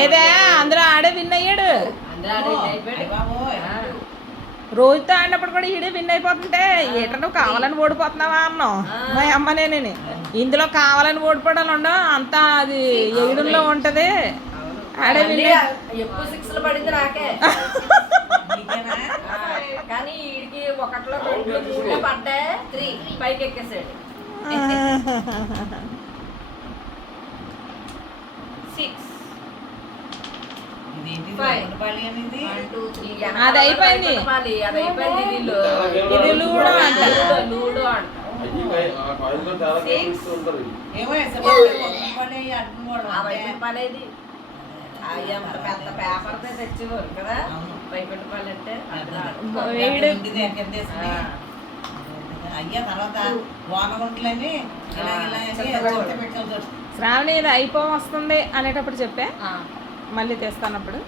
ఏదే అందరూ ఆడే విన్ అయ్యాడు. రోజుతో ఆడినప్పుడు కూడా ఈడే విన్ అయిపోతుంటే ఏట నువ్వు కావాలని ఓడిపోతున్నావా అన్నావు మా అమ్మ నేనే. ఇందులో కావాలని ఓడిపోవడాలు ఉండవు, అంతా అది ఎగుడులో ఉంటది. ఆడే విన్ ఎక్కువ సిక్స్లు పడింది నాకే. కానీ వీడికి ఒకటిలో 2 3 పడ్డాయి, 3 పైకి ఎక్కేసాడు. 6 అది అయిపోయింది. ఇది లూడో అంట. లూడో అంట. ఎంత పెద్ద పేపర్ తెచ్చేవారు కదా భయపెట్టుకోవాలి అంటే. అయ్యా తర్వాత వానగుంటలని శ్రావణి ఇది అయిపో వస్తుంది అనేటప్పుడు చెప్పే మళ్ళీ తెస్తానప్పుడు